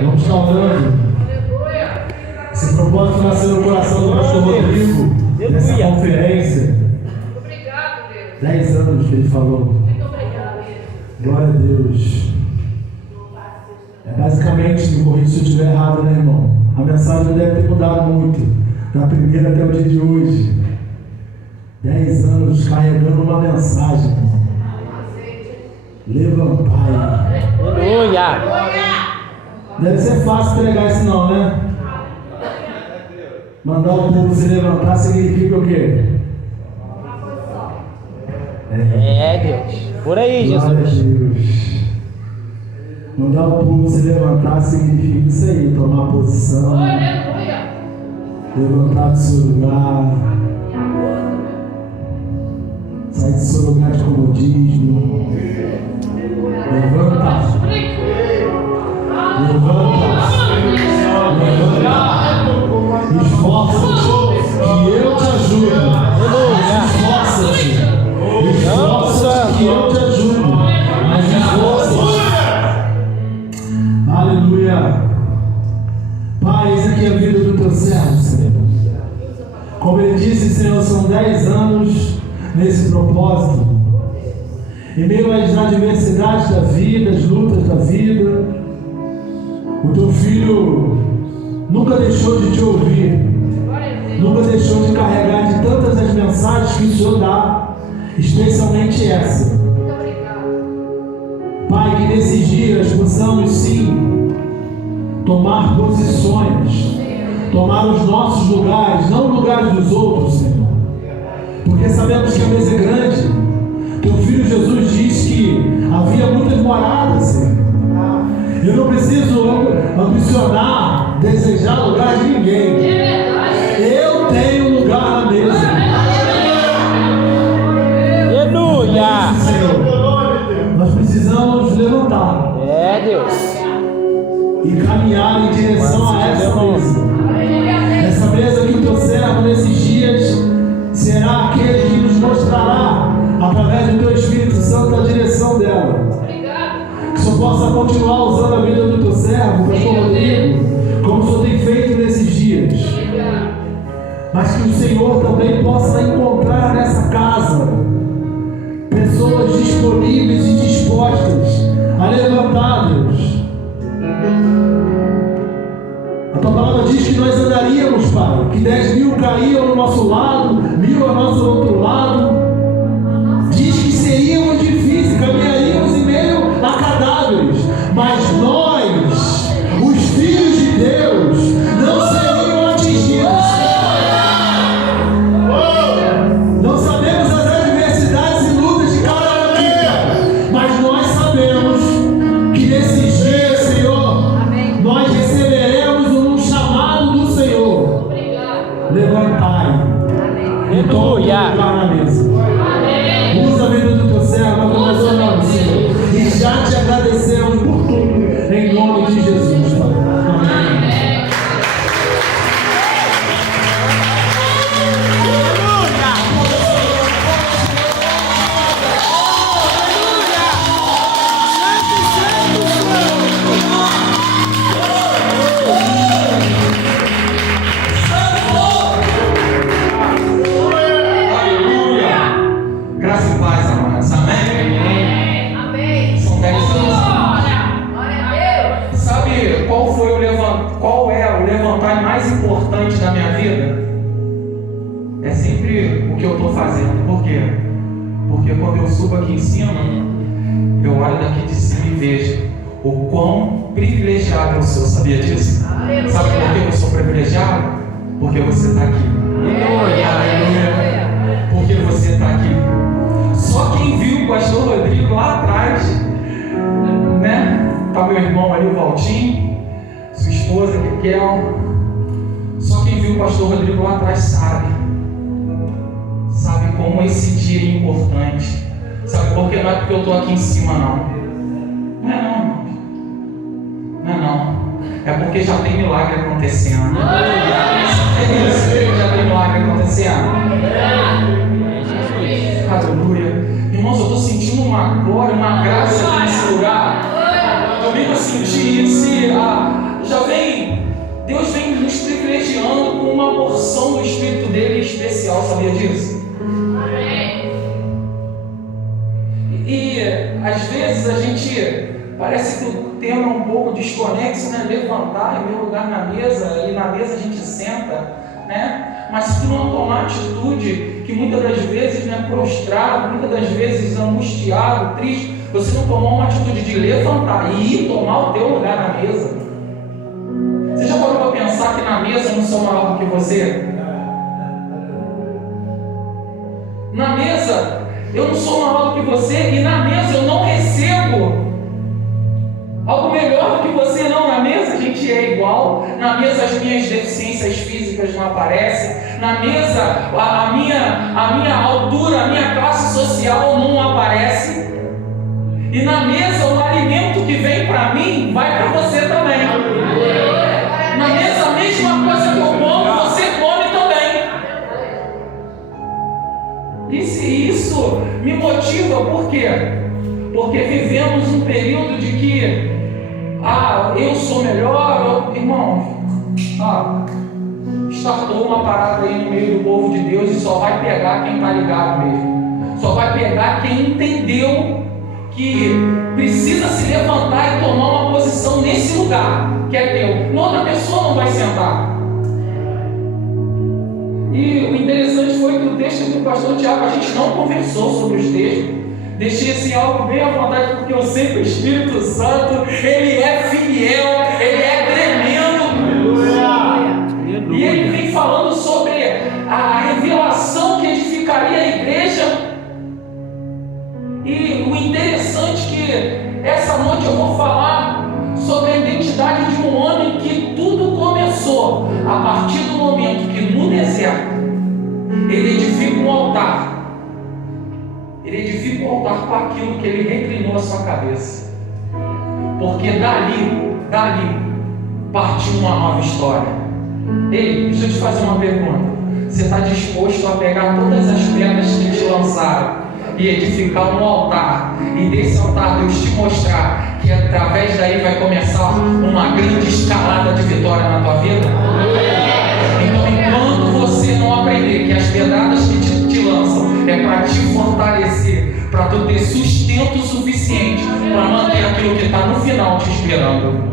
Vamos estar orando. Esse propósito nasceu no coração do pastor Rodrigo, nessa conferência. Obrigado, Deus. 10 anos que ele falou. Muito obrigado, Deus. Glória a Deus. Basicamente, me corrija se eu estiver errado, né, irmão? A mensagem deve ter mudado muito, da primeira até o dia de hoje. 10 anos carregando uma mensagem, irmão. Levantai. Aleluia. Deve ser fácil pregar isso não, né? Mandar o povo se levantar significa o quê? É, Deus. Por aí, Glória a Jesus. Deus. Mandar o povo se levantar significa isso aí, tomar posição. Aleluia. Levantar do seu lugar. Sair do seu lugar de comodismo. Levanta. Esforça-te, que eu te ajudo. Esforça-te. Esforça-te, que eu te ajudo. Mas esforça-te. Aleluia. Pai, essa aqui é a vida do teu servo, Senhor. Como ele disse, Senhor, são 10 anos nesse propósito. Em meio às adversidades da vida, às lutas da vida, o teu filho nunca deixou de te ouvir, nunca deixou de carregar de tantas as mensagens que o Senhor dá, especialmente essa. Pai, que nesses dias possamos sim tomar posições, tomar os nossos lugares, não os lugares dos outros, Senhor, porque sabemos que a mesa é grande. Teu filho Jesus diz que havia muitas moradas, Senhor. Eu não preciso ambicionar, desejar lugar de ninguém. Eu tenho lugar na mesa. Aleluia. Senhor, nós precisamos levantar. É, Deus. E caminhar em direção a essa mesa. Essa mesa que o teu servo nesses dias será aquele que nos mostrará, através do teu Espírito Santo, a direção dela. Que o Senhor possa continuar usando a vida do teu servo, o pastor Rodrigo, como o Senhor tem feito nesses dias. Mas que o Senhor também possa encontrar nessa casa pessoas disponíveis e dispostas a levantar, Deus. A tua palavra diz que nós andaríamos, Pai, que 10.000 caíam ao nosso lado, 1.000 ao nosso outro lado. Diz que seríamos difíceis, caminharíamos em meio a cadáveres, mas nós, os filhos de Deus, não seriam atingidos. Não sabemos as adversidades e lutas de cada vida, mas nós sabemos que nesses dias, Senhor, nós receberemos um chamado do Senhor. Levantai. Aleluia. Na mesa. Usa a vida do teu servo, a tua oração, Senhor. E já te agradecemos por tudo, em nome de Jesus, Pai. Amém. Graça e paz, amados. Amém? Amém. São 10 anos. Glória a Deus. Sabe qual é o levantar mais importante da minha vida? É sempre o que eu estou fazendo. Por quê? Porque quando eu subo aqui em cima, eu olho daqui de cima e vejo o quão privilegiado eu sou. Sabia disso? Aleluia. Sabe por que eu sou privilegiado? Porque você está aqui. Aleluia. Porque você está aqui. Só quem viu o pastor Rodrigo lá atrás, né? Tá meu irmão ali, o Valtinho, sua esposa, Raquel. Só quem viu o pastor Rodrigo lá atrás sabe como esse dia é importante. Sabe por quê? Não é porque eu estou aqui em cima, não. Não é não, irmão. Não é não. É porque já tem milagre acontecendo. É isso, já tem milagre acontecendo. Aleluia. Irmãos, eu estou sentindo uma glória, uma graça aqui nesse lugar. Eu nunca senti Deus vem nos privilegiando com uma porção do Espírito dele especial, sabia disso? Amém. E às vezes a gente parece que o tema é um pouco desconexo, né? Levantar em meu lugar na mesa, e na mesa a gente senta, né? Mas se tu não tomar atitude, que muitas das vezes, né, prostrado, muitas das vezes angustiado, triste, você não tomar uma atitude de levantar e ir tomar o teu lugar na mesa. Você já parou para pensar que na mesa eu não sou maior do que você? Na mesa eu não sou maior do que você, e na mesa eu não recebo algo melhor do que você, não. Na mesa a gente é igual, na mesa as minhas deficiências físicas não aparecem, na mesa a minha altura, a minha classe social não aparece, e na mesa o alimento que vem para mim vai para você também. Na mesa a mesma coisa que eu como, você come também. Isso me motiva, por quê? Porque vivemos um período de que eu sou melhor, irmão, startou uma parada aí no meio do povo de Deus, e só vai pegar quem está ligado mesmo, só vai pegar quem entendeu que precisa se levantar e tomar uma posição nesse lugar que é teu. Outra pessoa não vai sentar. E o interessante foi que o texto do pastor Tiago, a gente não conversou sobre os textos. Deixei assim algo bem à vontade, porque eu sei que o Espírito Santo, ele é fiel, ele é tremendo. E ele vem falando sobre a revelação que edificaria a igreja. E o interessante é que essa noite eu vou falar sobre a identidade de um homem que tudo começou a partir do momento que no deserto ele edifica um altar. Ele edifica um altar com aquilo que ele reclinou a sua cabeça. Porque dali partiu uma nova história. Ei, deixa eu te fazer uma pergunta. Você está disposto a pegar todas as pedras que te lançaram e edificar um altar, e desse altar Deus te mostrar que através daí vai começar uma grande escalada de vitória na tua vida? Então, enquanto você não aprender que as pedradas que te lançam é para te fortalecer, para tu ter sustento suficiente para manter aquilo que está no final te esperando,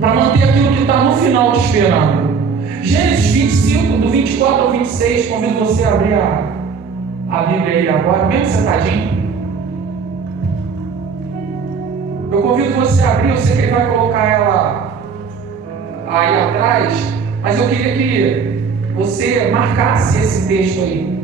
para manter aquilo que está no final te esperando. Gênesis 25, do 24 ao 26, convido você a abrir a Bíblia aí agora, mesmo sentadinho. Eu convido você a abrir, eu sei que ele vai colocar ela aí atrás, mas eu queria que você marcasse esse texto aí.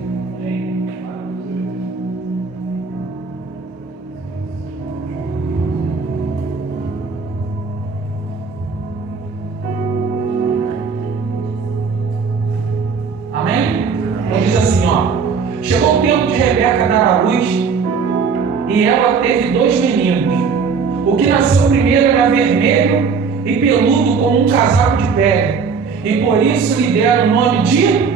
Amém? Então diz assim, ó. Chegou o tempo de Rebeca dar à luz, e ela teve 2 meninos. O que nasceu primeiro era vermelho e peludo como um casaco de pele, e por isso lhe deram o nome de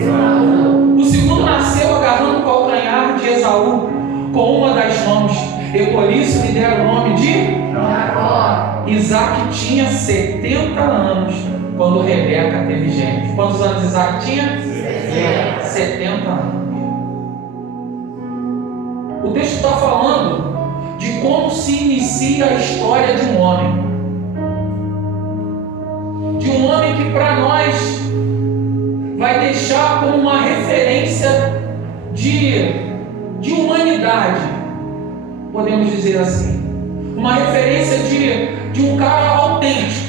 Esaú. O segundo nasceu agarrando o calcanhar de Esaú com uma das mãos, e por isso lhe deram o nome de Jacó. Isaac tinha 70 anos quando Rebeca teve gêmeos. Quantos anos Isaac tinha? 70 anos. O texto está falando de como se inicia a história de um homem. De um homem que para nós vai deixar como uma referência de humanidade, podemos dizer assim. Uma referência de um cara autêntico.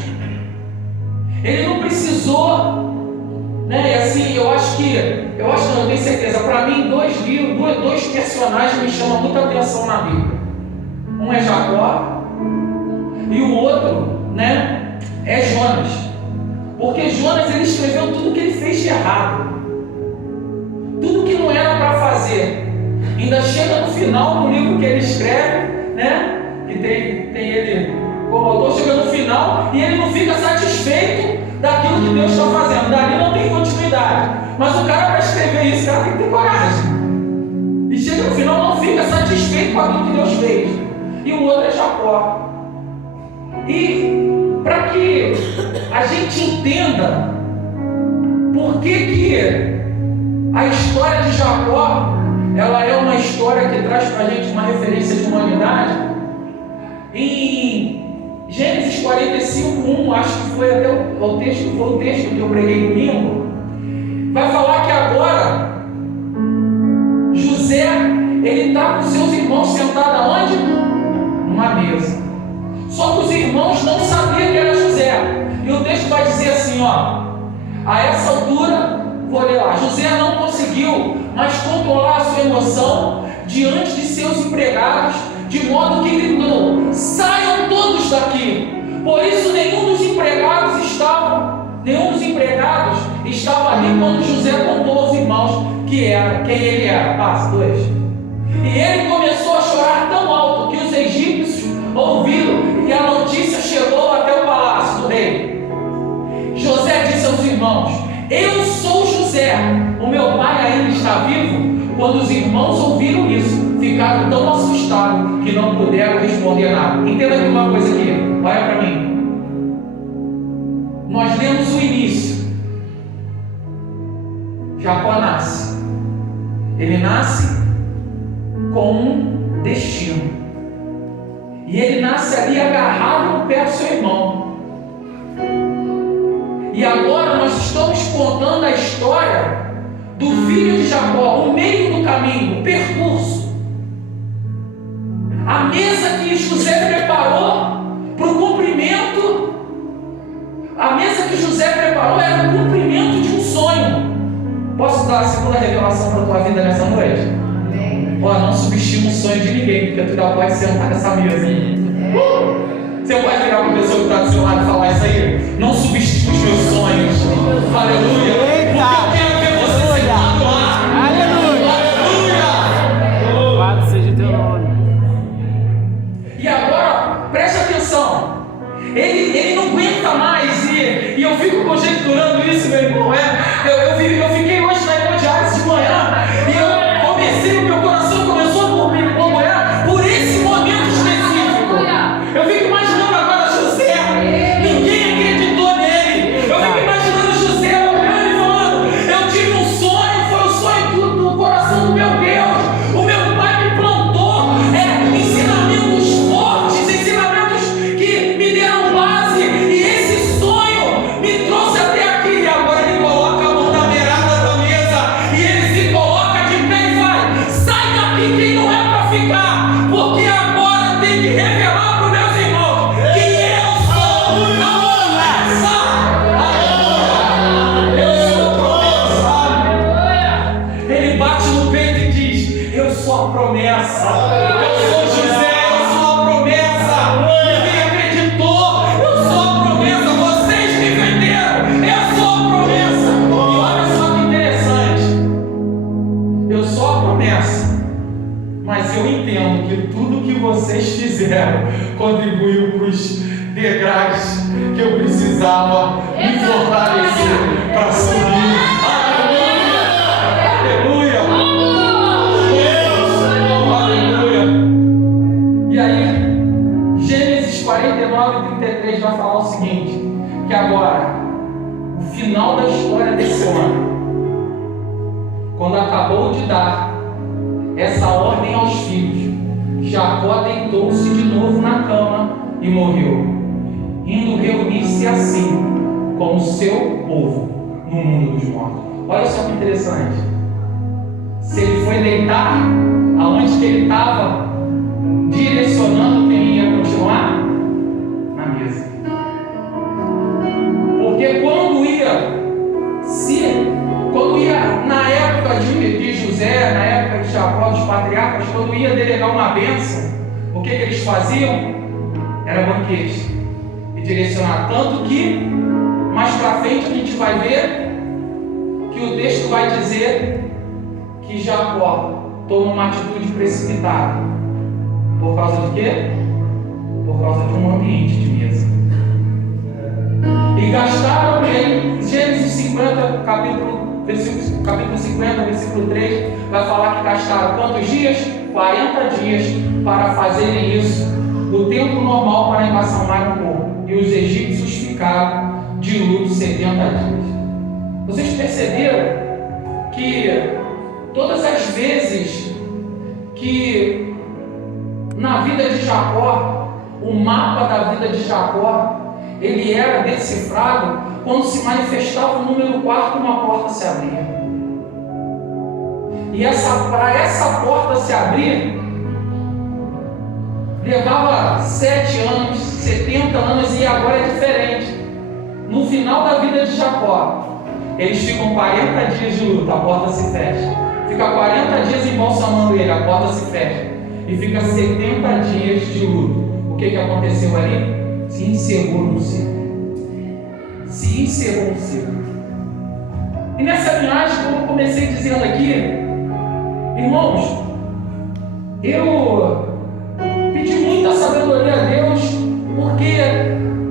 Ele não precisou, né? E assim, eu tenho certeza. Para mim, dois personagens me chamam muita atenção na Bíblia. Um é Jacó e o outro, né, é Jonas. Porque Jonas, ele escreveu tudo que ele fez de errado, tudo que não era para fazer. Ainda chega no final do livro que ele escreve, né, que tem ele como autor, chega no final e ele não fica satisfeito daquilo que Deus está fazendo. Dali não tem continuidade. Mas o cara, para escrever isso, o cara tem que ter coragem. E chega no final, não fica satisfeito com aquilo que Deus fez. E o outro é Jacó. E para que a gente entenda por que a história de Jacó ela é uma história que traz para a gente uma referência de humanidade, em Gênesis 45:1, acho que foi até o texto que eu preguei domingo, vai falar que agora José, ele está com seus irmãos sentados aonde? Numa mesa. Só que os irmãos não sabiam que era José. E o texto vai dizer assim, ó, a essa altura, vou ler lá, José não conseguiu mais controlar a sua emoção diante de seus empregados, de modo que gritou: saiam todos daqui. Por isso nenhum dos empregados estava ali quando José contou aos irmãos quem ele era. Passa 2. E ele começou a chorar tão alto que os egípcios ouviram, e a notícia chegou até o palácio do rei. José disse aos irmãos: eu sou José, o meu pai ainda está vivo? Quando os irmãos ouviram isso, ficaram tão assustados que não puderam responder nada. Entenda aqui uma coisa aqui, olha para mim. Nós lemos o início. Jacó nasce. Ele nasce com um destino. E ele nasce ali agarrado no pé do seu irmão. E agora nós estamos contando a história do filho de Jacó, o meio do caminho, o percurso. A mesa que José preparou para o cumprimento. A mesa que José preparou era o cumprimento de um sonho. Posso dar a segunda revelação para a tua vida nessa noite? Ó, não subestima o sonho de ninguém, porque tu já pode sentar nessa mesa. Você pode virar para a pessoa que está do seu lado e falar isso aí? Não subestime os meus sonhos. Aleluia. Porque eu quero ver você sentado lá. Aleluia. Aleluia. Louvado seja teu nome. E agora, preste atenção. Ele não aguenta mais. E eu fico conjecturando isso, meu irmão. Eu fiquei hoje na Evangelize de manhã. E eu comecei, o meu coração começou a dormir com manhã por esse momento específico. Eu fico imaginando agora José. Ninguém acreditou nele. Eu fico imaginando José olhando e falando: eu tive um sonho, foi o sonho do coração do meu Deus. O meu pai me plantou ensinamentos fortes, ensinamentos que me deram base. E esse sonho me trouxe até aqui. E agora ele coloca a mão na beirada da mesa e ele se coloca de pé e vai: sai daqui quem não é para ficar, porque agora tem que revelar para os meus irmãos que eu sou a promessa. Aleluia. Eu sou a promessa. Ele bate no peito e diz: eu sou a promessa. Eu sou José, eu sou a promessa. Ninguém acreditou, eu sou a promessa. Vocês me venderam, eu sou a promessa. E olha só que interessante. Eu sou a promessa, mas eu entendo que tudo que vocês fizeram contribuiu para os degraus que eu precisava me fortalecer para subir. Aleluia! Aleluia! E aí, Gênesis 49:33 vai falar o seguinte: que agora, o final da história desse ano, quando acabou de dar essa ordem aos filhos, Jacó deitou-se de novo na cama e morreu, indo reunir-se assim com o seu povo no mundo dos mortos. Olha só que interessante. Se ele foi deitar, aonde que ele estava direcionando quem ia continuar? Na mesa. Porque quando ia na época de José, na época de Jacó, dos patriarcas, quando ia delegar uma bênção, o que eles faziam? Era banquete e direcionar. Tanto que mais para frente a gente vai ver que o texto vai dizer que Jacó toma uma atitude precipitada. Por causa de quê? Por causa de um ambiente de mesa. E gastaram em Gênesis 50, capítulo 50, versículo 3, vai falar que gastaram quantos dias? 40 dias para fazerem isso. O tempo normal para embalsamar o corpo. dias. Vocês perceberam que todas as vezes que na vida de Jacó, o mapa da vida de Jacó, ele era decifrado quando se manifestava o número 4, uma porta se abria. E para essa porta se abrir, levava 7 anos, 70 anos, e agora é diferente. No final da vida de Jacó, eles ficam 40 dias de luta, a porta se fecha. Fica 40 dias embalsamando ele, a porta se fecha. E fica 70 dias de luto. O que aconteceu ali? Se encerrou um ciclo. Se encerrou um ciclo. E nessa viagem, como eu comecei dizendo aqui, irmãos, eu pedi muita sabedoria a Deus, porque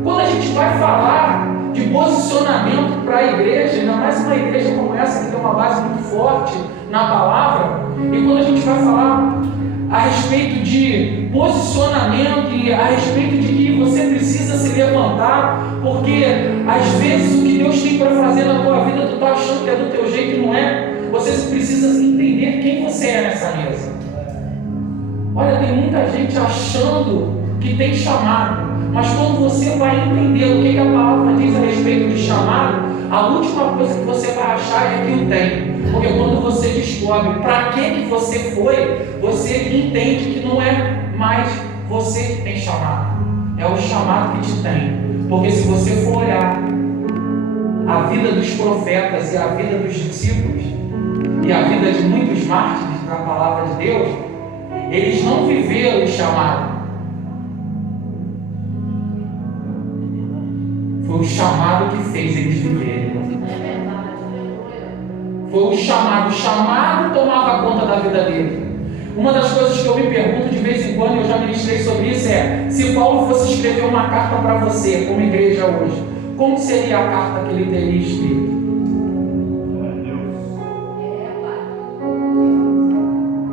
quando a gente vai falar de posicionamento para a igreja, ainda mais uma igreja como essa que tem uma base muito forte na palavra, e quando a gente vai falar a respeito de posicionamento e a respeito de que você precisa se levantar, porque às vezes o que Deus tem para fazer na tua vida, tu está achando que é do teu jeito e não é. Você precisa entender quem você é nessa mesa. Olha, tem muita gente achando que tem chamado, mas quando você vai entender o que a palavra diz a respeito de chamado, a última coisa que você vai achar é que o tem. Porque quando você descobre para que você foi, você entende que não é mais você que tem chamado, é o chamado que te tem. Porque se você for olhar a vida dos profetas e a vida dos discípulos e a vida de muitos mártires da palavra de Deus, eles não viveram o chamado. Foi o chamado que fez eles viverem. Foi o chamado tomava conta da vida dele. Uma das coisas que eu me pergunto de vez em quando, eu já ministrei sobre isso, é: se Paulo fosse escrever uma carta para você, como igreja hoje, como seria a carta que ele teria escrito?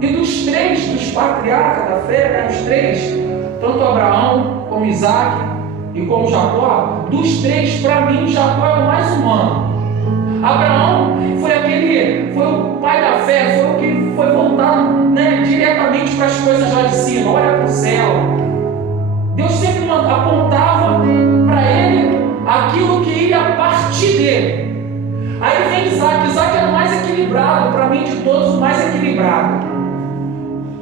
E dos 3, dos patriarcas da fé, né, os 3, tanto Abraão como Isaac e como Jacó, dos 3, para mim, Jacó é o mais humano. Abraão foi o pai da fé, foi o que foi voltado, né, diretamente para as coisas lá de cima. Olha para o céu. Deus sempre apontava para ele aquilo que ia partir dele. Aí vem Isaac. Isaac era o mais equilibrado, para mim de todos, o mais equilibrado.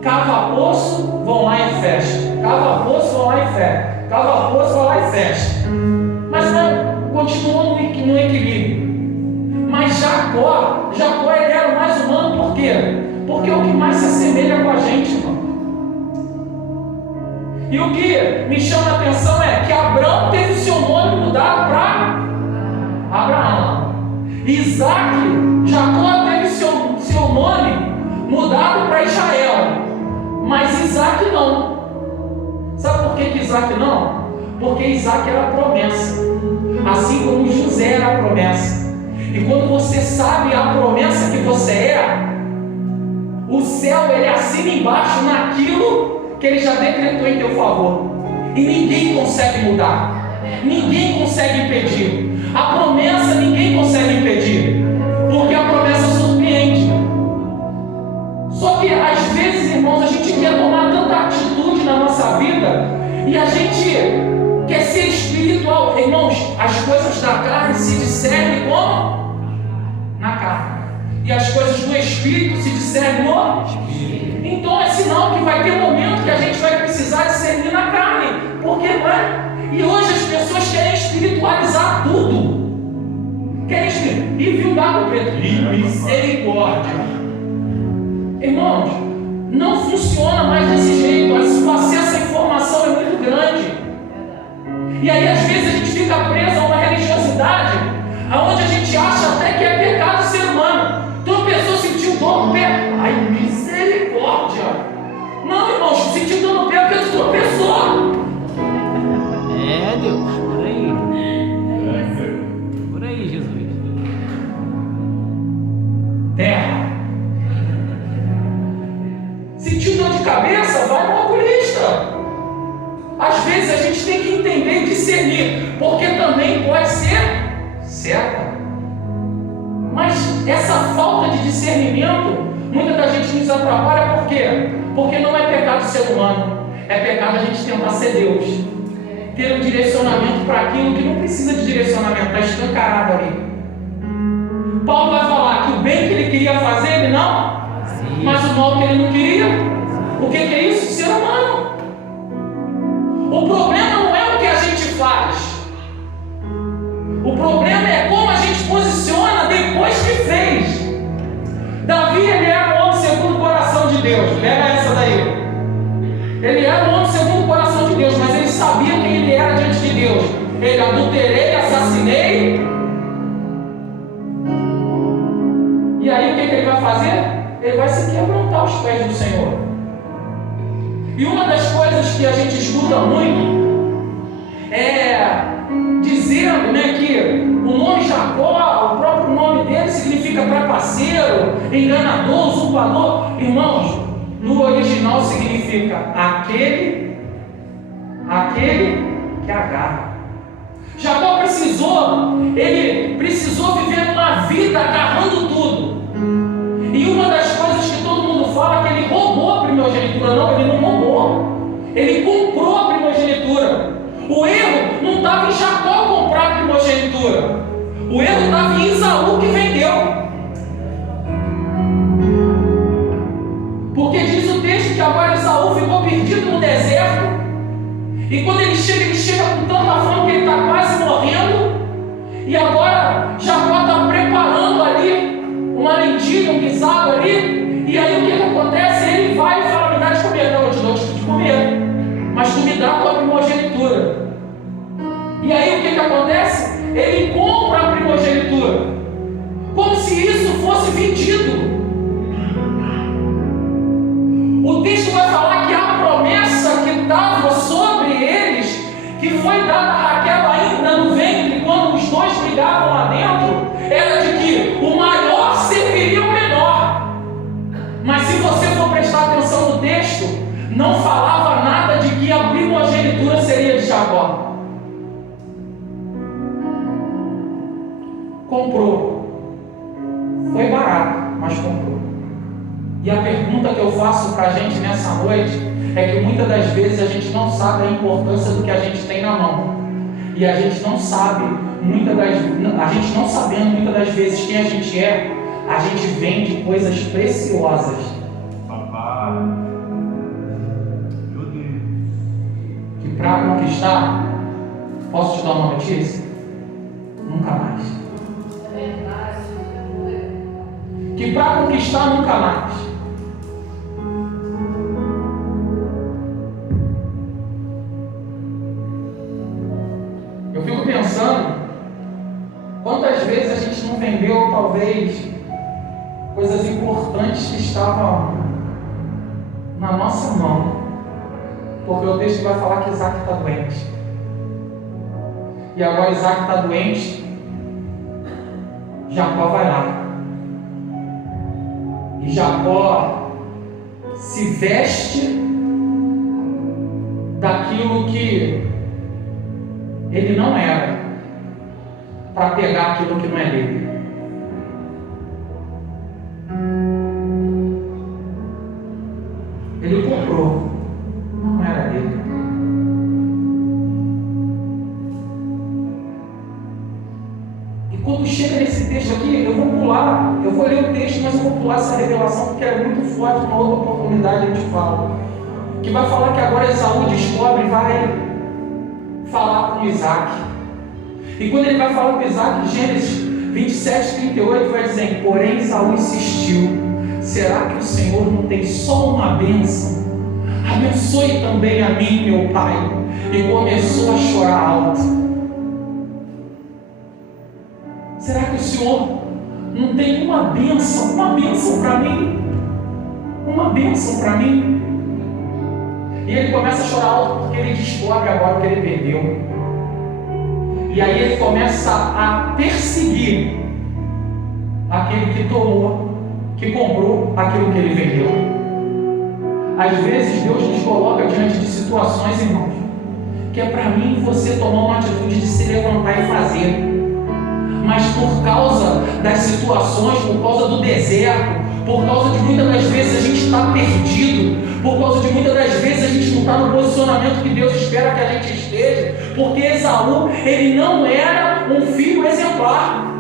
Cava poço, vão lá e fecha. Cava poço, vão lá e fecha. Cava poço, vão lá e fecha. Mas continuou no equilíbrio. Mas Jacó ele era o mais humano, por quê? Porque é o que mais se assemelha com a gente, irmão. E o que me chama a atenção é que Abraão teve o seu nome mudado para Abraão. Jacó teve seu nome mudado para Israel. Mas Isaac não. Sabe por que Isaac não? Porque Isaac era a promessa. Assim como José era a promessa. E quando você sabe a promessa que você é, o céu ele assina embaixo naquilo que ele já decretou em teu favor. E ninguém consegue mudar. Ninguém consegue impedir. A promessa ninguém consegue impedir. Porque a promessa surpreende. Só que às vezes, irmãos, a gente quer tomar tanta atitude na nossa vida e a gente quer ser espiritual. Irmãos, as coisas da carne se discernem como? Na carne. E as coisas do Espírito se discernem no Espírito. Então é sinal que vai ter momento que a gente vai precisar discernir na carne. Porque não é? E hoje as pessoas querem espiritualizar tudo. Querem espiritualizar. E viu o gato preto? Misericórdia. Irmãos, não funciona mais desse jeito. O acesso à informação é muito grande. E aí às vezes a gente fica preso a uma religiosidade aonde a gente acha até que é pecado ser humano. Então a pessoa sentiu dor no pé. Ai, misericórdia. Não, irmãos, sentiu dor no pé porque tu tropeçou. É, Deus, por aí. Por aí, Jesus. Terra. Sentiu dor de cabeça? Vai no oculista. Às vezes a gente tem que entender e discernir, porque também pode ser certa. Mas essa falta de discernimento, muita da gente nos atrapalha. Por quê? Porque não é pecado ser humano, é pecado a gente tentar ser Deus, ter um direcionamento para aquilo que não precisa de direcionamento, está escancarado ali. Paulo vai falar que o bem que ele queria fazer, ele não, mas o mal que ele não queria. O que é isso? Ser humano. O problema não é o que a gente faz, o problema é como a gente posiciona depois que fez. Davi, ele era um homem segundo o coração de Deus. Pega essa daí. Ele era um homem segundo o coração de Deus, mas ele sabia quem ele era diante de Deus. Ele adulterei, assassinei. E aí o que ele vai fazer? Ele vai se quebrantar aos pés do Senhor. E uma das coisas que a gente escuta muito é dizendo, né, que o nome Jacó, o próprio nome dele significa trapaceiro, enganador, usurpador. Irmãos, no original significa aquele que agarra. Jacó ele precisou viver uma vida agarrando tudo. E uma das coisas que todo mundo fala é que ele roubou a primogenitura. Não, ele não roubou. Ele comprou a primogenitura. O erro não estava em Jacó comprar a primogenitura. O erro estava em Esaú que vendeu. Porque diz o texto que agora Esaú ficou perdido no deserto. E quando ele chega com tanta fome que ele está quase morrendo. E agora Jacó está preparando ali uma lentilha, um guisado ali. E aí o que acontece? Ele vai e fala: me dá de comer. Não, eu te dou de comer, mas tu me dá a tua primogenitura. E aí o que acontece? Ele compra a primogenitura, como se isso fosse vendido. O texto vai falar que a promessa que estava sobre eles, que foi dada a Raquel ainda no ventre, quando os dois brigavam lá dentro, era de que o maior serviria o menor. Mas se você for prestar atenção no texto, não falava nada de que a primogenitura seria de Jacó. Comprou. Foi barato, mas comprou. E a pergunta que eu faço para a gente nessa noite é que muitas das vezes a gente não sabe a importância do que a gente tem na mão. E a gente não sabe, a gente não sabendo muitas das vezes quem a gente é, a gente vende coisas preciosas. Papai, meu Deus. Que para conquistar, posso te dar uma notícia? Nunca mais. Que para conquistar, nunca mais. Eu fico pensando quantas vezes a gente não vendeu, talvez, coisas importantes que estavam na nossa mão, porque o texto vai falar que Isaac está doente. E agora Isaac está doente, Jacó vai lá. E Jacó se veste daquilo que ele não era, para pegar aquilo que não é dele. Ele comprou, não era dele. E quando chega nesse texto aqui, eu vou pular, eu vou ler o texto, mas eu vou pular essa revelação porque é muito forte. Uma outra oportunidade a gente fala, que vai falar que agora Esaú descobre e vai falar com Isaac. E quando ele vai falar com Isaac, Gênesis 27, 38 vai dizer: porém Esaú insistiu: será que o Senhor não tem só uma bênção? Abençoe também a mim, meu pai. E começou a chorar alto. Será que o Senhor não tem uma bênção para mim? Uma bênção para mim? E ele começa a chorar alto porque ele descobre agora que ele perdeu. E aí ele começa a perseguir aquele que tomou, que comprou aquilo que ele vendeu. Às vezes Deus nos coloca diante de situações, irmãos, que é para mim e você tomar uma atitude de se levantar e fazer. Mas situações, por causa do deserto, por causa de muitas das vezes a gente está perdido, por causa de muitas das vezes a gente não está no posicionamento que Deus espera que a gente esteja, porque Esaú, ele não era um filho exemplar.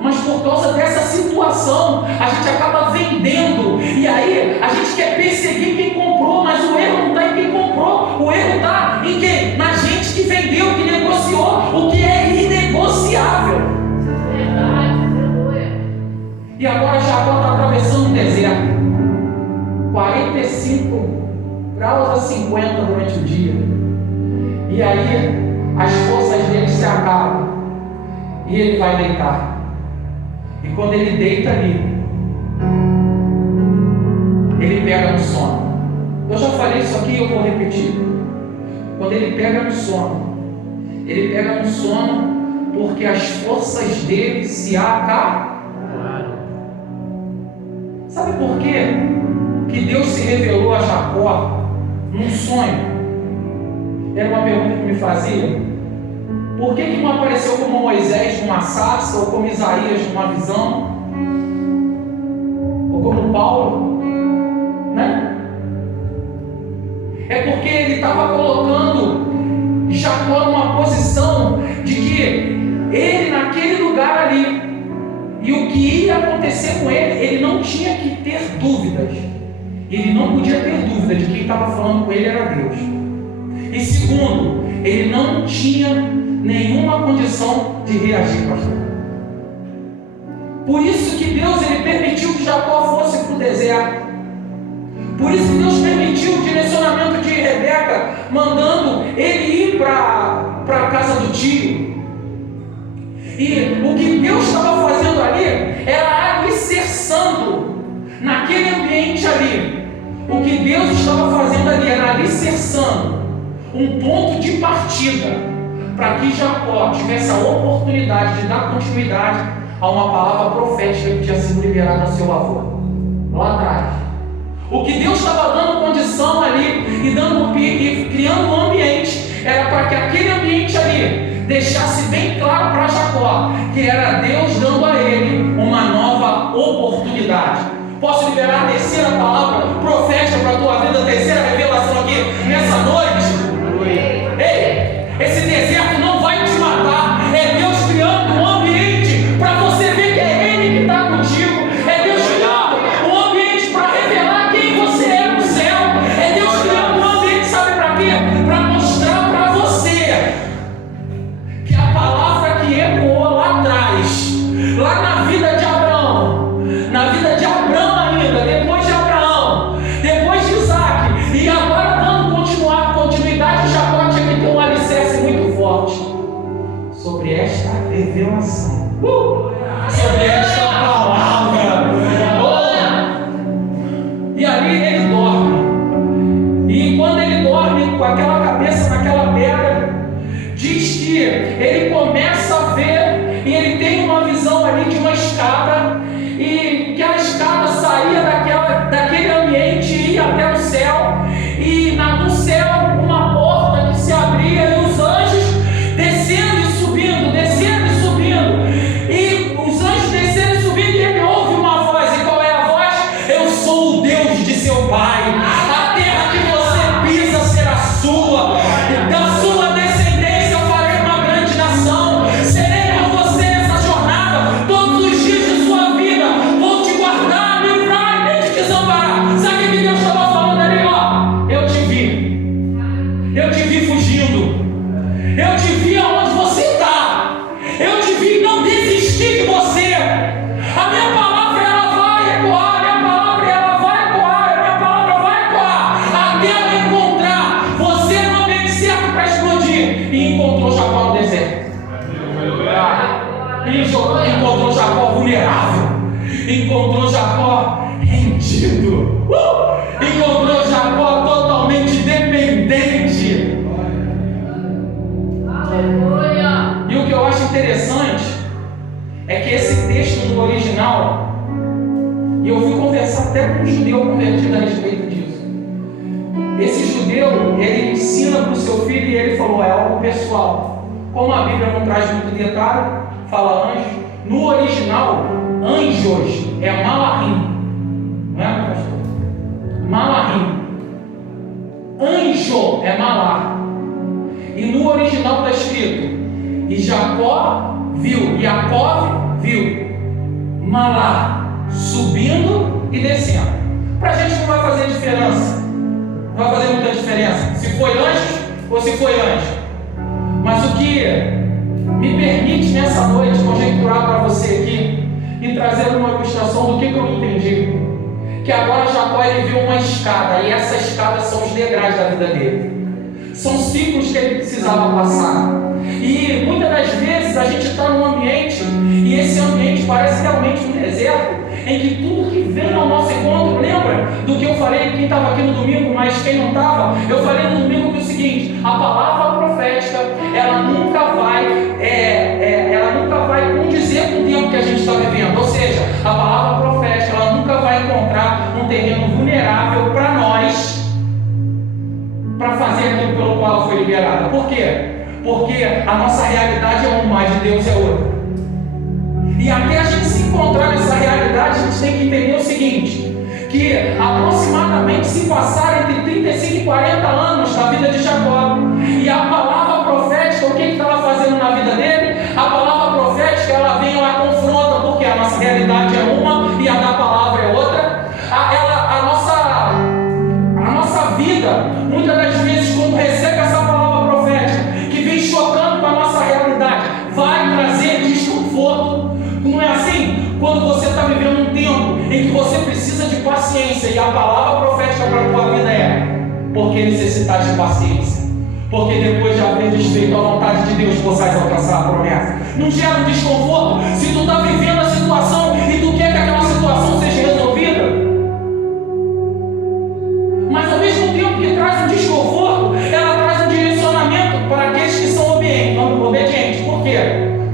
Mas por causa dessa situação, a gente acaba vendendo. E aí, a gente quer perseguir quem comprou, mas o erro não está em quem comprou. O erro está em quem? Na gente que vendeu, que negociou o que é inegociável. Verdade, aleluia. E agora Jacó está atravessando um deserto. 45 graus a 50 durante o dia. E aí, as forças dele se acabam. E ele vai deitar. E quando ele deita ali, ele pega no sono. Eu já falei isso aqui e eu vou repetir. Quando ele pega no sono, ele pega no sono porque as forças dele se acabaram. Sabe por quê? Que Deus se revelou a Jacó num sonho? Era uma pergunta que me fazia. Por que não apareceu como Moisés numa sarça, ou como Isaías numa visão, ou como Paulo, né? É porque ele estava colocando Jacó numa posição de que ele naquele lugar ali, e o que ia acontecer com ele não tinha que ter dúvidas. Ele não podia ter dúvida de que quem estava falando com ele era Deus. E segundo, ele não tinha nenhuma condição de reagir, pastor. Por isso que Deus ele permitiu que Jacó fosse para o deserto. Por isso que Deus permitiu o direcionamento de Rebeca, mandando ele ir para a casa do tio. E o que Deus estava fazendo ali era alicerçando naquele ambiente ali. O que Deus estava fazendo ali era alicerçando um ponto de partida para que Jacó tivesse a oportunidade de dar continuidade a uma palavra profética que tinha sido liberada ao seu avô, lá atrás. O que Deus estava dando condição ali e criando um ambiente, era para que aquele ambiente ali deixasse bem claro para Jacó que era Deus dando a ele uma nova oportunidade. Posso liberar a terceira palavra profética para a tua vida, a terceira revelação aqui nessa noite? Ei! Esse deserto não vai te matar. É Deus criando um ambiente para você ver que é Ele que está contigo. É Deus criando um ambiente para revelar quem você é no céu. É Deus criando um ambiente, sabe para quê? Para mostrar para você que a palavra que ecoou lá atrás, lá na vida de Abraão, ainda, depois de Abraão, depois de Isaac, e agora dando continuidade, Jacó tinha que ter um alicerce muito forte sobre esta revelação, sobre esta palavra. E ali ele dorme, e quando ele dorme com aquela cabeça naquela pedra, diz que ele começa a ver, e ele tem uma visão ali de uma escada, e que a escada saía daquele ambiente e ia até o céu, e no céu uma porta que se abria e os anjos descendo e subindo, e os anjos descendo e subindo, e ele ouve uma voz. E qual é a voz? Eu sou o Deus de seu pai, a terra que você pisa será sua, da sua descendência eu farei uma grande nação, serei com você nessa jornada todos os dias de sua vida, vou te guardar, livrar e nem te desamparar. Sabe o que Deus estava falando ali? Eu te vi fugindo, eu te vi aonde você está, eu te vi não desistir de você. A minha palavra ela vai ecoar, a minha palavra ela vai ecoar, a minha palavra vai ecoar até ela encontrar você no ambiente certo para explodir. E encontrou Jacó no deserto, encontrou Jacó vulnerável, encontrou Jacó rendido, encontrou Jacó totalmente dependente. Aleluia. E o que eu acho interessante é que esse texto do original, e eu fui conversar até com um judeu convertido a respeito disso. Esse judeu, ele ensina para o seu filho e ele falou, é algo pessoal. Como a Bíblia não traz muito detalhe, fala anjo, No original, anjos é malahim. Não é, pastor? Malahim. Anjo é malá. E no original está escrito: e Jacó viu, Yaakov viu malá subindo e descendo. Para a gente não vai fazer diferença. Não vai fazer muita diferença se foi anjo ou se foi anjo. Mas o que me permite nessa noite conjecturar para você aqui e trazer uma ilustração do que eu entendi, que agora Jacó ele viu uma escada, e essa escada são os degraus da vida dele, são ciclos que ele precisava passar. E muitas das vezes a gente está num ambiente, e esse ambiente parece realmente um deserto, em que tudo que vem ao nosso encontro, lembra do que eu falei, quem estava aqui no domingo, mas quem não estava, eu falei no domingo que é o seguinte: a palavra profética, ela nunca vai condizer com o tempo que a gente está vivendo. Ou seja, a palavra profética, ela nunca vai encontrar um terreno vulnerável para nós, para fazer aquilo pelo qual foi liberada. Por quê? Porque a nossa realidade é uma, a de Deus é outra. E até a gente se encontrar nessa realidade, a gente tem que entender o seguinte: que aproximadamente se passaram entre 35 e 40 anos da vida de Jacó, e a palavra profética, o que estava fazendo na vida dele? A palavra profética, ela vem, ela confronta, porque a nossa realidade é uma e a da palavra é outra. A nossa vida, muitas das vezes, quando recebe essa palavra profética, que vem chocando com a nossa realidade, vai trazer desconforto. Não é assim? Quando você está vivendo um tempo em que você precisa de paciência, e a palavra profética para a tua vida é: porque necessitas de paciência, porque depois de haver desfeito a vontade de Deus, possais alcançar a promessa. Não gera um desconforto se tu está vivendo a situação e tu quer que aquela situação seja resolvida, mas ao mesmo tempo que traz um desconforto, ela traz um direcionamento para aqueles que são obedientes. Por quê?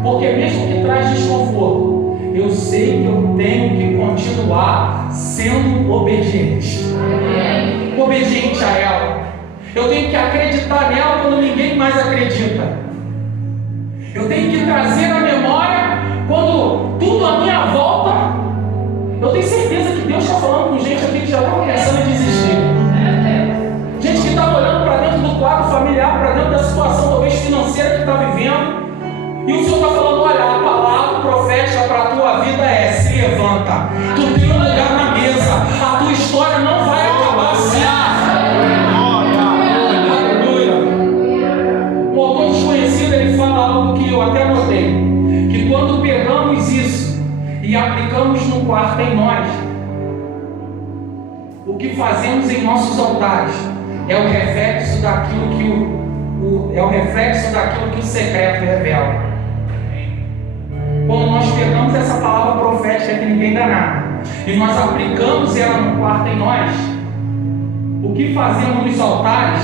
Porque mesmo que traz desconforto, eu sei que eu tenho que continuar sendo obediente. Obediente a ela. Eu tenho que acreditar nela quando ninguém mais acredita. Eu tenho que trazer a memória quando tudo à minha volta. Eu tenho certeza que Deus está falando com gente aqui que já está começando a desistir. Gente que está olhando para dentro do quadro familiar, para dentro da situação talvez financeira que está vivendo. E o Senhor está falando: olha, a palavra profética para a tua vida é: se levanta, tu tem um lugar na mesa, a tua história não vai acabar assim. Aleluia. O autor desconhecido, ele fala algo que eu até notei, que quando pegamos isso e aplicamos no quarto em nós, o que fazemos em nossos altares é o reflexo daquilo que o secreto revela. Quando nós pegamos essa palavra profética que ninguém dá nada, e nós aplicamos ela no quarto em nós, o que fazemos nos altares,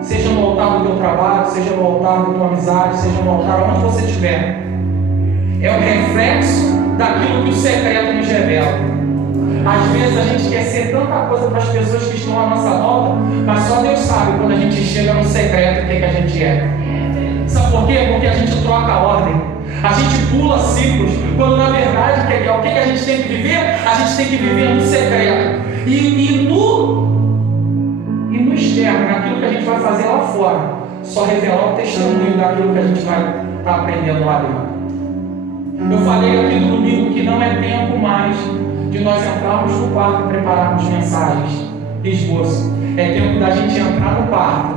seja no altar do teu trabalho, seja no altar da tua amizade, seja no altar onde você estiver, é o reflexo daquilo que o secreto nos revela. Às vezes a gente quer ser tanta coisa para as pessoas que estão à nossa volta, mas só Deus sabe quando a gente chega no secreto o que a gente é. Sabe por quê? Porque a gente troca a ordem. A gente pula ciclos, quando na verdade o que a gente tem que viver? A gente tem que viver no secreto. E no externo, naquilo que a gente vai fazer lá fora, só revelar o testemunho daquilo que a gente vai estar aprendendo lá dentro. Eu falei aqui no domingo que não é tempo mais de nós entrarmos no quarto e prepararmos mensagens de esboço. É tempo da gente entrar no quarto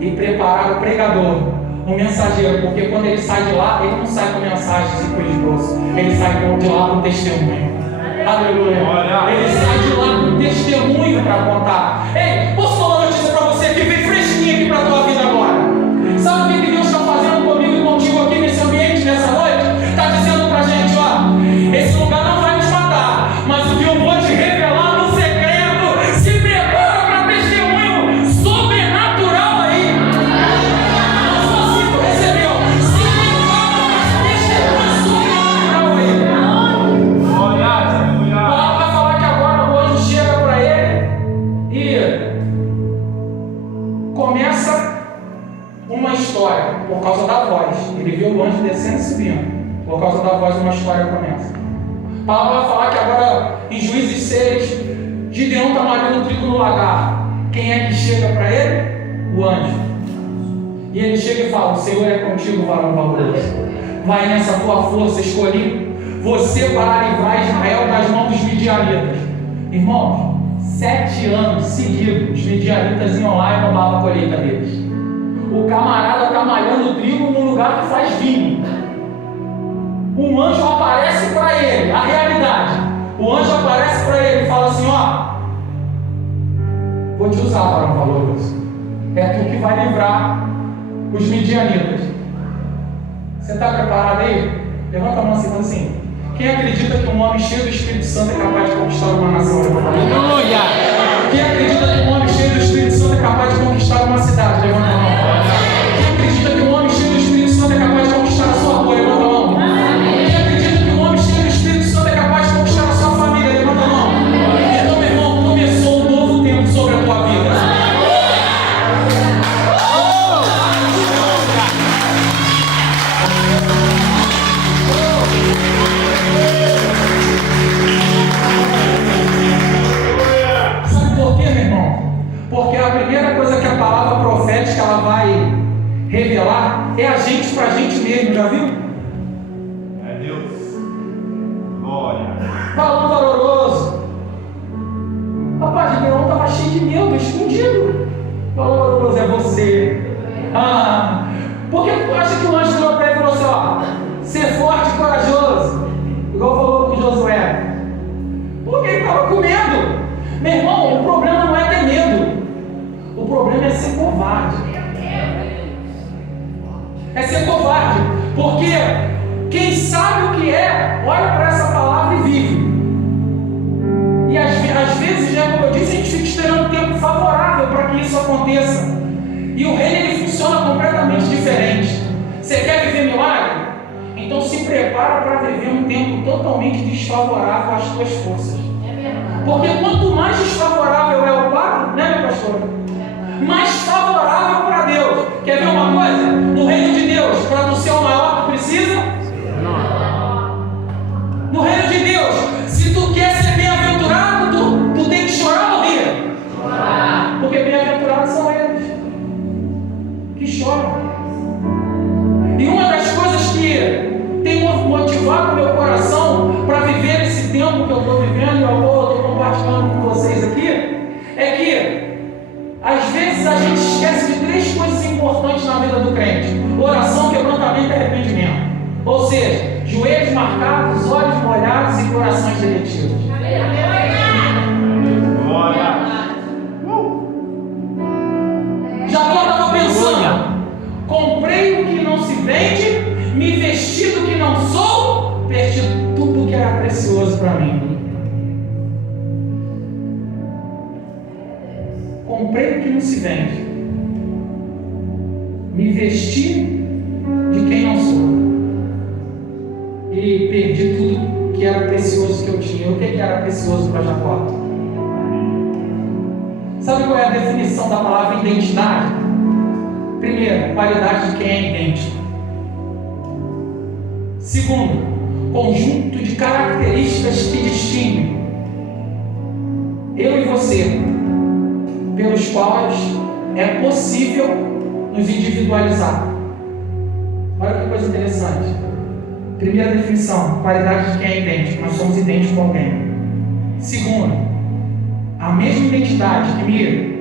e preparar o pregador, o mensageiro, porque quando ele sai de lá, ele não sai com mensagens e com esboço, ele sai de lá com testemunho. Aleluia. Ele sai de lá com testemunho para contar. Ei, posso falar uma notícia para você que vem fresquinha aqui para a tua vida agora? Sabe o que Deus está fazendo comigo e contigo aqui nesse ambiente, nessa noite? Está dizendo para a gente: ó, esse lugar não vai nos matar, mas o que eu vou te revelar no secreto, se prepara para testemunho sobrenatural aí. Não só assim tu recebeu, se prepara para testemunho sobrenatural aí. A palavra vai falar que agora o anjo chega para ele e começa uma história por causa da voz. Ele viu o anjo descendo e subindo. Por causa da voz, uma história começa. A palavra vai falar que agora, em Juízes 6, Gideão está malhando trigo no lagar. Quem é que chega para ele? O anjo. E ele chega e fala: o Senhor é contigo, varão valoroso. Vai nessa tua força, escolhi você para livrar Israel das mãos dos midianitas. Irmãos, 7 anos seguidos, os midianitas iam lá e roubavam a colheita deles. O camarada está malhando trigo num lugar que faz vinho. Um anjo aparece para ele, a realidade. O anjo aparece para ele e fala assim: ó, vou te usar, varão valoroso. É tu que vai livrar os midianitas. Você está preparado aí? Levanta a mão assim e fala assim: quem acredita que um homem cheio do Espírito Santo é capaz de conquistar uma nação? Aleluia! Quem acredita que um homem cheio do Espírito Santo é capaz de conquistar uma cidade? Levanta a mão. Quem acredita que um homem cheio do Espírito Santo é capaz de conquistar a sua rua? Levanta a mão. Quem acredita que um homem cheio do Espírito Santo é capaz de conquistar a sua família? Levanta a mão. Então, meu irmão, começou um novo tempo sobre a tua vida. Sabe por quê, meu irmão? Porque a primeira coisa que a palavra profética ela vai revelar é a gente pra gente mesmo, já viu? É Deus. Glória. Valor valoroso. Rapaz, Gideão estava cheio de medo, escondido. Valor valoroso é você. Por que tu acha que o anjo virou para ele e falou assim: ó, ser forte e corajoso? Igual falou com Josué. Porque ele estava com medo. Meu irmão, o problema não é ter medo. O problema é ser covarde. É ser covarde. Porque quem sabe o que é, olha para essa palavra e vive. E às vezes, já como eu disse, a gente fica esperando um tempo favorável para que isso aconteça. E o reino ele funciona completamente diferente. Você quer viver milagre? Então se prepara para viver um tempo totalmente desfavorável às tuas forças. Porque quanto mais desfavorável é o quadro, né, meu pastor? Mais favorável para Deus. Quer ver uma coisa? No reino de Deus, para tu ser o maior, tu precisa? No reino de Deus, se tu quer ser bem-aventurado, tu tem que chorar ou rir? Porque bem-aventurados são eles que choram. E uma das coisas que tem motivado o meu coração para viver esse tempo que eu estou vivendo e eu estou compartilhando com vocês aqui, é que às vezes a gente esquece de 3 coisas importantes na vida do crente: oração, quebrantamento e arrependimento. Ou seja, joelhos marcados, olhos molhados e corações derretidos. Glória. Jacó estava pensando: comprei o que não se vende, me vesti do que não sou, perdi tudo que era precioso para mim. Comprei o que não se vende, me vesti de quem não sou e perdi tudo que era precioso que eu tinha. O que era precioso para Jacó? Sabe qual é a definição da palavra identidade? Primeiro, qualidade de quem é idêntico. Segundo, conjunto de características que distinguem eu e você, pelos quais é possível nos individualizar. Olha que coisa interessante. Primeira definição, qualidade de quem é idêntico. Nós somos idênticos com alguém. Segundo, a mesma identidade que me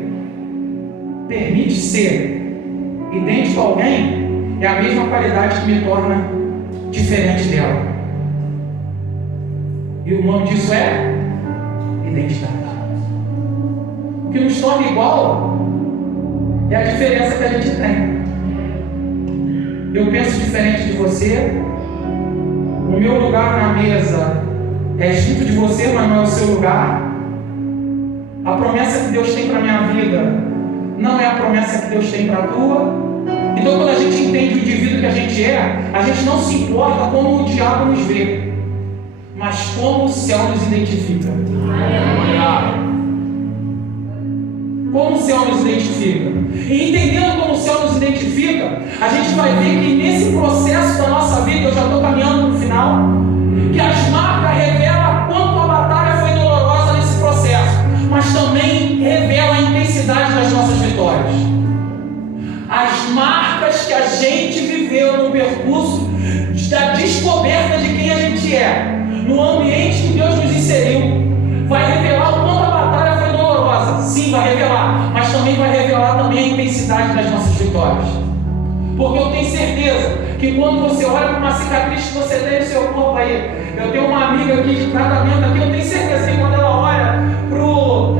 permite ser idêntico a alguém é a mesma qualidade que me torna diferente dela. E o nome disso é identidade. O que nos torna igual é a diferença que a gente tem. Eu penso diferente de você. O meu lugar na mesa é junto de você, mas não é o seu lugar. A promessa que Deus tem para a minha vida não é a promessa que Deus tem para a tua. Então, quando a gente entende o indivíduo que a gente é, a gente não se importa como o diabo nos vê, mas como o céu nos identifica. Como o céu nos identifica. E entendendo como o céu nos identifica, a gente vai ver que nesse processo da nossa vida, eu já estou caminhando emocional, que as marcas revelam quanto a batalha foi dolorosa nesse processo, mas também revela a intensidade das nossas vitórias. As marcas que a gente viveu no percurso da descoberta de quem a gente é, no ambiente que Deus nos inseriu, vai revelar o quanto a batalha foi dolorosa. Sim, vai revelar, mas também vai revelar também a intensidade das nossas vitórias. Porque eu tenho certeza que quando você olha para uma cicatriz que você tem no seu corpo aí, eu tenho uma amiga aqui de tratamento aqui, eu tenho certeza que quando ela olha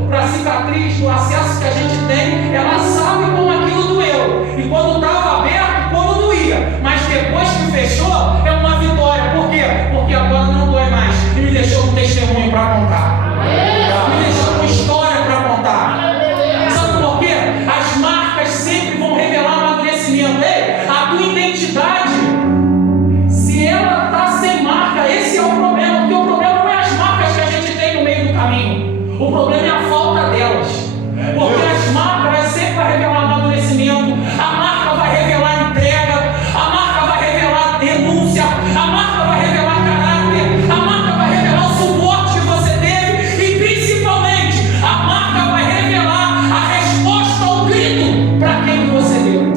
para a cicatriz, do acesso que a gente tem, ela sabe como aquilo doeu. E quando estava aberto, como doía. Mas depois que fechou, é uma vitória. Por quê? Porque agora não dói mais. E me deixou um testemunho para contar. Me deixou uma história para contar. Sabe por quê? As marcas sempre vão revelar amadurecimento. Ei, a tua identidade, se ela está sem marca, esse é o problema. Porque o problema não é as marcas que a gente tem no meio do caminho. O problema é a falta delas. Porque as marcas sempre vai revelar amadurecimento. A marca vai revelar entrega. A marca vai revelar denúncia. A marca vai revelar caráter. A marca vai revelar o suporte que você teve. E principalmente, a marca vai revelar a resposta ao grito para quem você deu.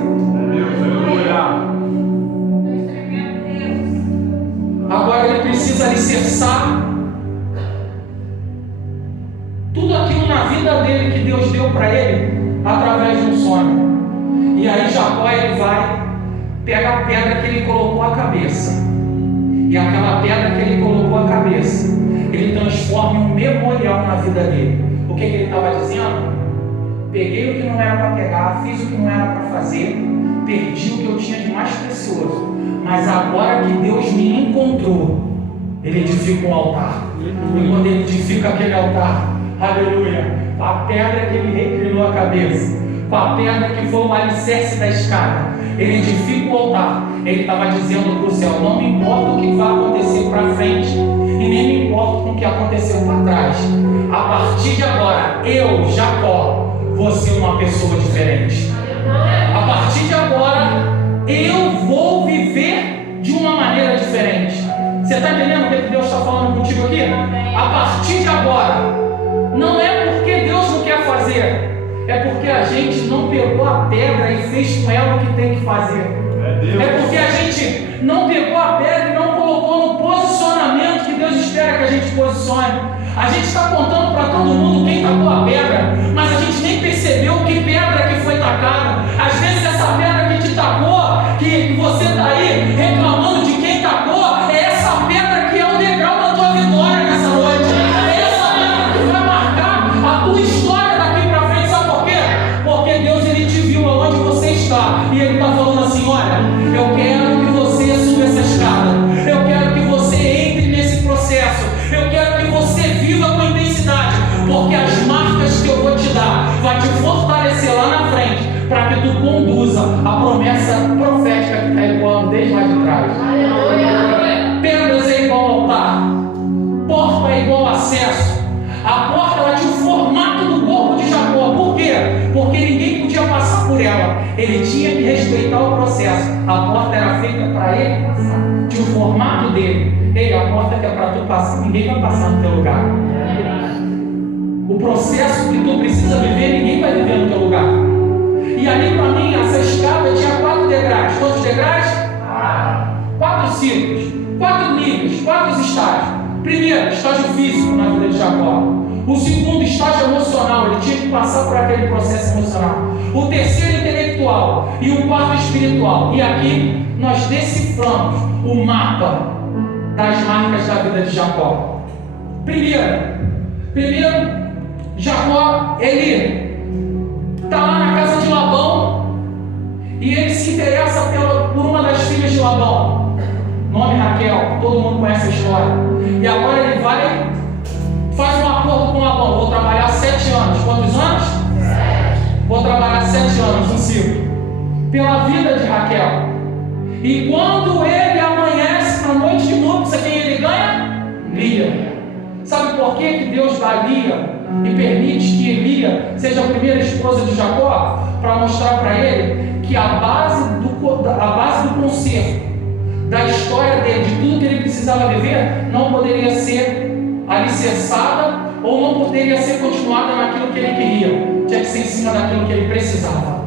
Agora ele precisa alicerçar tudo aquilo na vida dele que Deus deu para ele através de um sonho. E aí Jacó ele vai, pega a pedra que ele colocou a cabeça, e aquela pedra que ele colocou a cabeça, ele transforma em um memorial na vida dele. O que ele estava dizendo? Peguei o que não era para pegar, fiz o que não era para fazer, perdi o que eu tinha de mais precioso, mas agora que Deus me encontrou, ele edifica um altar. E quando ele edifica aquele altar, aleluia, com a pedra que ele reclinou a cabeça, com a pedra que foi o alicerce da escada, ele edifica o altar. Ele estava dizendo para o céu: não me importa o que vai acontecer para frente, e nem me importa com o que aconteceu para trás. A partir de agora, eu, Jacó, vou ser uma pessoa diferente. A partir de agora, eu vou viver de uma maneira diferente. Você está entendendo o que Deus está falando contigo aqui? A partir de agora, não é porque Deus não quer fazer, é porque a gente não pegou a pedra e fez com ela o que tem que fazer. É porque a gente não pegou a pedra e não colocou no posicionamento que Deus espera que a gente posicione. A gente está contando para todo mundo quem tacou a pedra, mas a gente nem percebeu que pedra que foi tacada. Às vezes essa pedra que te tacou, que você está aí reclamando de quem tacou, é essa pedra que é o degrau da tua vitória nessa noite. É essa pedra que vai marcar a tua história daqui para frente. Sabe por quê? Porque Deus ele te viu aonde você está e ele está falando assim: olha, eu quero que você suba essa escada, eu quero que você entre nesse processo, eu quero que você viva com intensidade, porque as marcas que eu vou te dar vai te fortalecer lá na frente, para que tu conduza a promessa profética que está ecoando desde lá de trás. Pedras é igual altar, porta é igual acesso. A porta ela tinha o formato do corpo de Jacó. Por quê? Porque ninguém podia passar por ela. Ele tinha que respeitar o processo. A porta era feita para ele passar. Tinha o formato dele. Ei, a porta que é para tu passar, ninguém vai passar no teu lugar. O processo que tu precisa viver, ninguém vai viver no teu lugar. E ali para mim, essa escada tinha 4 degraus. Quantos degraus? 4 ciclos, 4 níveis, 4 estágios. Primeiro, estágio físico na vida de Jacó. O segundo, estágio emocional. Ele tinha que passar por aquele processo emocional. O terceiro, intelectual. E o quarto, espiritual. E aqui nós deciframos o mapa das marcas da vida de Jacó. Primeiro, Jacó, ele está lá na casa de Labão e ele se interessa por uma das filhas de Labão, nome Raquel. Todo mundo conhece a história. E agora ele vai, faz um acordo com Labão: vou trabalhar 7 anos. Quantos anos? 7. Vou trabalhar 7 anos, um ciclo, pela vida de Raquel. E quando ele amanhece na noite de núpcias, quem ele ganha? Lia. Sabe por que Deus dá Lia e permite que Lia seja a primeira esposa de Jacó? Para mostrar para ele que a base do conserto da história dele, de tudo que ele precisava viver, não poderia ser alicerçada ou não poderia ser continuada naquilo que ele queria. Tinha que ser em cima daquilo que ele precisava.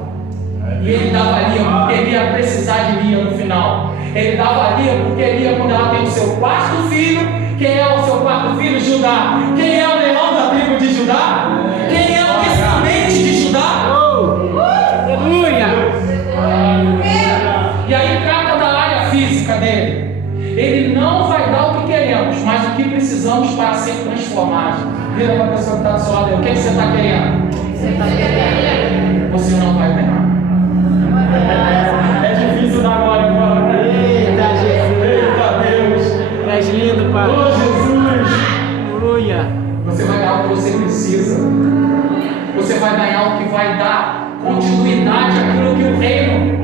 E ele davaria porque ele ia precisar de Lia no final. Ele davaria porque Lia, quando ela tem o seu quarto filho, quem é o seu quarto filho? Judá. Quem é o leão da tribo de Judá? Quem é o descendente de Judá? Aleluia! E aí trata da área física dele. Ele não vai dar o que queremos, mas o que precisamos para ser transformados. Vira para a pessoa que está do seu lado aí. O que você está querendo? Você não vai ganhar. É difícil dar glória agora. Eita, Jesus! Eita Deus! Tu és lindo, Pai. Oh Jesus! Aleluia! Você vai ganhar o que você precisa. Você vai ganhar o que vai dar continuidade àquilo que o reino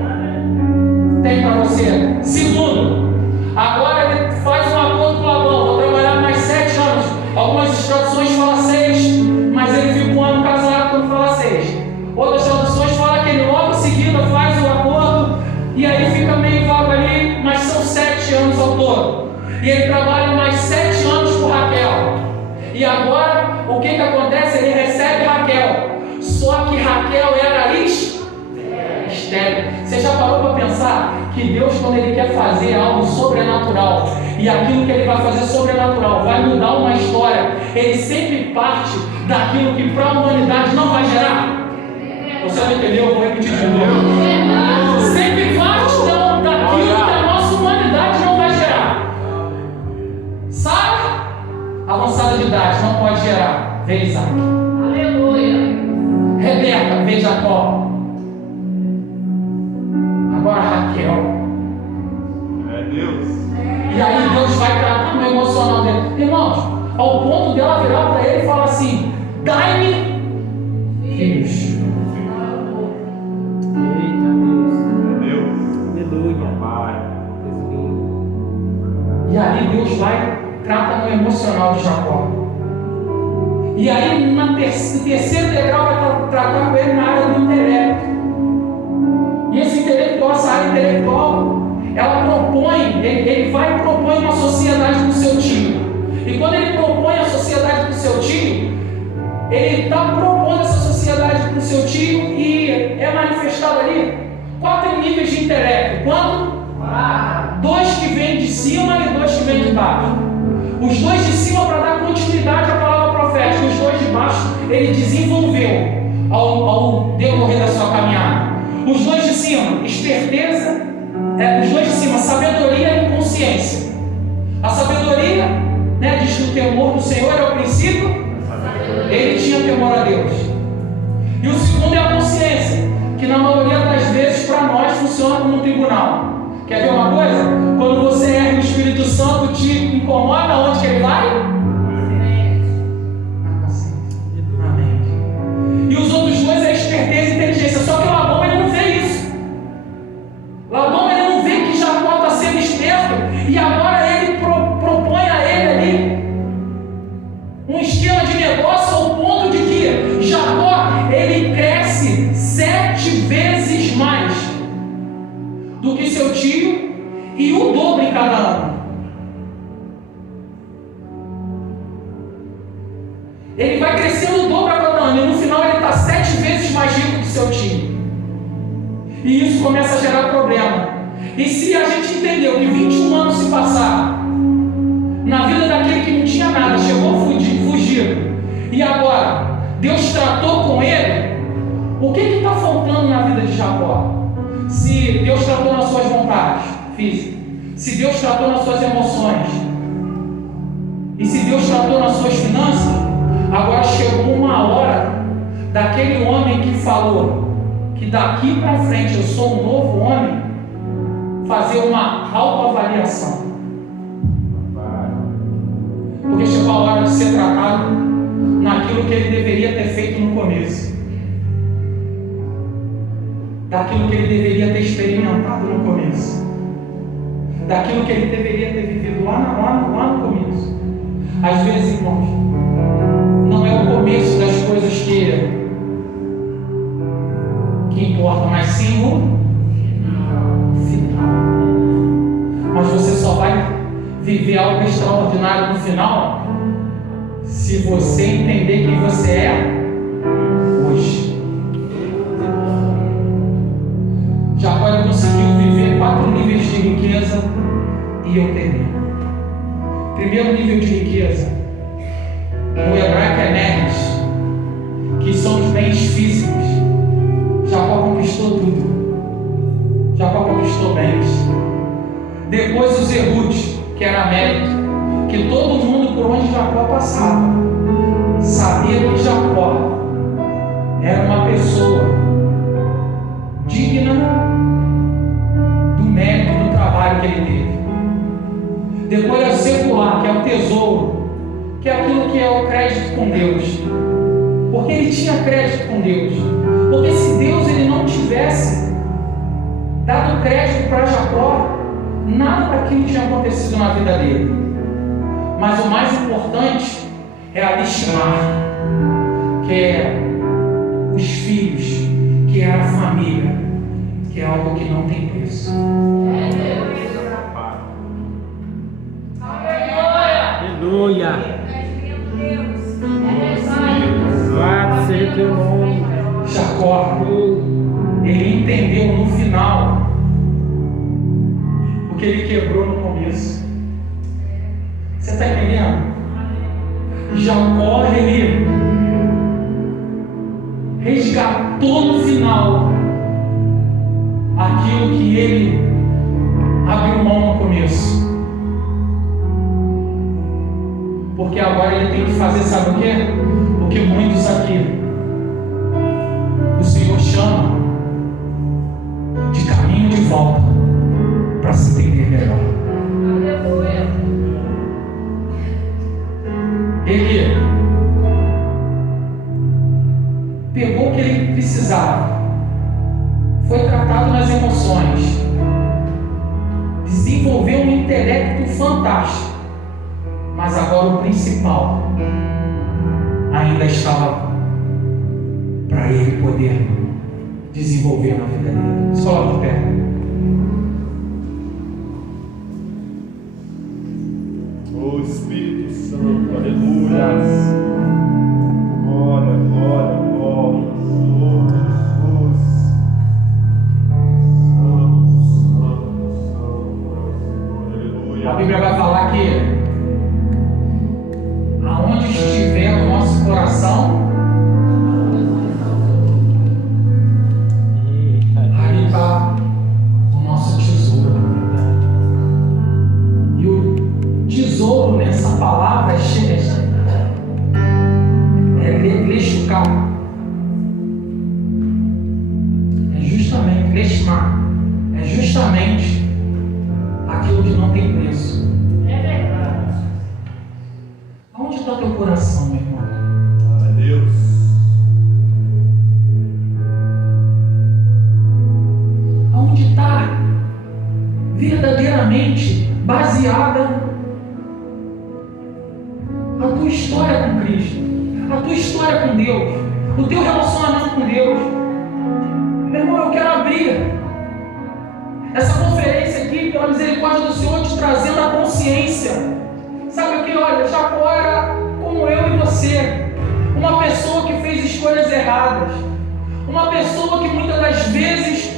tem para você. Segundo, agora ele faz um acordo com Labão. Vou trabalhar mais 7 anos. Algumas traduções falam 6, mas ele fica um ano casado quando fala 6. Outras traduções falam que ele logo em seguida faz o acordo e aí fica meio vago ali, mas são 7 anos ao todo. E ele trabalha mais 7 anos por Raquel. E agora, o que acontece? Ele recebe Raquel. Só que Raquel era estéril. Você já parou para pensar que Deus, quando Ele quer fazer algo sobrenatural, e aquilo que Ele vai fazer sobrenatural vai mudar uma história, Ele sempre parte daquilo que para a humanidade não vai gerar? Você não entendeu? Eu vou repetir de novo. Sempre parte daquilo que a nossa humanidade não vai gerar. Sara, avançada de idade, não pode gerar. Vê Isaac. Aleluia. Rebeca, vê Jacó. Agora Raquel. É Deus. E aí Deus vai tratar no emocional dele. Irmãos, ao ponto dela virar para ele e falar assim: dai-me filhos. Eita, Deus! É Deus. Aleluia! Pai. E aí Deus vai trata no emocional de Jacó. E aí no terceiro degrau vai tratar com ele na área do intelecto. E esse intelectual, essa área intelectual, ela propõe, ele vai e propõe uma sociedade para o seu tio. E quando ele propõe a sociedade para o seu tio, ele está propondo essa sociedade para o seu tio e é manifestado ali 4 níveis de intelecto. Quanto? 2 que vêm de cima e 2 que vêm de baixo. Os 2 de cima para dar continuidade à palavra profética. Os 2 de baixo ele desenvolveu ao decorrer da sua caminhada. Os 2 de cima, esperteza. Os 2 de cima, sabedoria e consciência. A sabedoria, diz que o temor do Senhor é o princípio. Ele tinha temor a Deus. E o segundo é a consciência, que na maioria das vezes para nós funciona como um tribunal. Quer ver uma coisa? Quando você erra e o Espírito Santo te incomoda, onde que ele vai? Na consciência. Amém. E os outros 2 é esperteza e inteligência. Só que Labão ele não vê isso. Labão ele não vê que Jacó está sendo esperto e agora ele propõe a ele ali um esquema de negócio ao ponto de que Jacó ele cresce 7 vezes mais do que seu tio e o dobro em cada ano. Ele vai crescendo o dobro a cada ano e no final ele está 7 vezes mais rico que seu tio. E isso começa a gerar problema. E se a gente entendeu que 21 anos se passaram na vida daquele que não tinha nada, chegou fugido, e agora Deus tratou com ele, o que está faltando na vida de Jacó? Se Deus tratou nas suas vontades físicas, se Deus tratou nas suas emoções, e se Deus tratou nas suas finanças, agora chegou uma hora daquele homem que falou que daqui para frente eu sou um novo homem, fazer uma autoavaliação. Porque chegou a hora de ser tratado naquilo que ele deveria ter feito no começo, daquilo que ele deveria ter experimentado no começo, daquilo que ele deveria ter vivido lá no começo. Às vezes, irmãos, não é o começo das coisas que importa, mas sim o final. Mas viver algo extraordinário no final se você entender quem você é hoje. Jacó ele conseguiu viver 4 níveis de riqueza e eu termino. Primeiro nível de riqueza, o hebraico é neres, que são os bens físicos. Jacó conquistou tudo. Jacó conquistou bens. Depois os Zerut, que era mérito, que todo mundo por onde Jacó passava sabia que Jacó era uma pessoa digna do mérito do trabalho que ele teve. Depois é o secular, que é o tesouro, que é aquilo que é o crédito com Deus. Porque ele tinha crédito com Deus. Porque se Deus ele não tivesse dado crédito para Jacó, nada daquilo tinha acontecido na vida dele. Mas o mais importante é a Lishmar, que é os filhos, que é a família, que é algo que não tem preço. Aleluia. Louvado seja o teu nome. Jacó, ele entendeu no final o que ele quebrou no começo. Você está entendendo? Jacó, ele resgatou no final aquilo que ele abriu mão no começo. Porque agora ele tem que fazer, sabe o quê? O que muitos aqui o Senhor chama de caminho de volta para se entender melhor. Aleluia. Ele pegou o que ele precisava, foi tratado nas emoções, desenvolveu um intelecto fantástico, mas agora o principal ainda estava para ele poder desenvolver na vida dele. Se coloca de pé. Oh Espírito Santo, aleluia. Glória, glória, glória. Oh Jesus. Santo, aleluia. A Bíblia vai falar que aonde estiver o nosso coração, ali está o nosso tesouro. E o tesouro nessa palavra é leshukar. É justamente leshmar. É justamente aquilo que não tem preço. É verdade. Aonde está teu coração, meu irmão? Glória a Deus. Aonde está verdadeiramente baseada a tua história com Cristo, a tua história com Deus, o teu relacionamento com Deus? Meu irmão, eu quero abrir essa conferência aqui, pela misericórdia do Senhor, te trazendo a consciência. Sabe o que? Olha, Jacó era como eu e você, uma pessoa que fez escolhas erradas, uma pessoa que muitas das vezes